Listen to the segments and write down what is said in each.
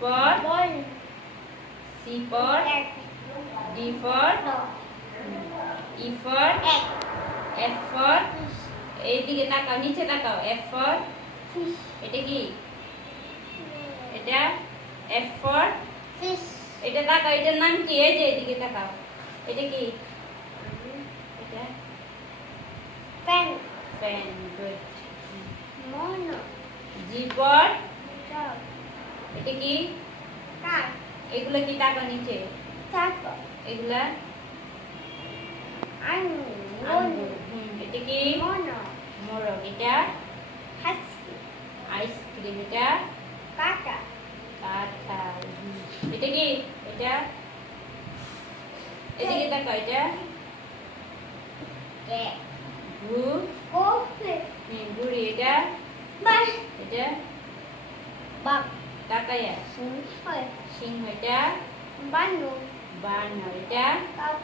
for ball, C for cat, D for dog, E for egg, F for fish, এইদিকে তাকাও নিচে তাকাও F for fish, এটা কি এটা F for fish, এটা তাকাও এটার নাম কি এই যে এইদিকে তাকাও এটা কি এটা pen, pen good mono, G for dog, এটা কি cat, এগুলা কি তাকাও নিচে taco, এগুলা anual, এটা কি mono, মোরগ এটা husky, আইসক্রিম এটা kaka, কাঁঠাল এটা কি এটা এদিকে তাকাও এটা cat, ঘু coffee, ঘুড়ি এটা bus, এটা bug, তাকায়া simple, সিংহ এটা banu, বানর এটা cow,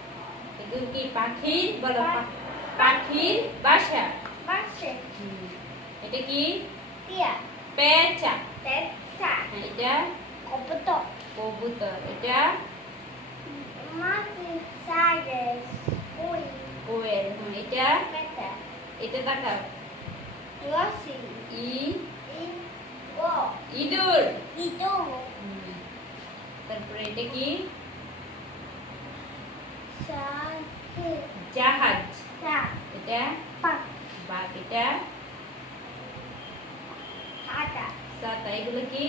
এগুলো কি পাখির বলো পাখির বাসা basset, এটা কি tia, পেঁচা teta, এটা koputo, কবুতর এটা mati, sades, ui, কোয়েল এটা peta, এটা তাকাও rossi, ই go, ইঁদুর itu, তারপরে এটা কি sate, জাহাজ sa, এটা pak, বাঘ এটা kata, সাতা এগুলো কি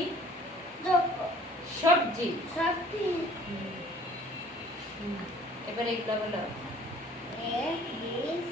doko, সবজি sapi, এবার এগুলো বলো bis,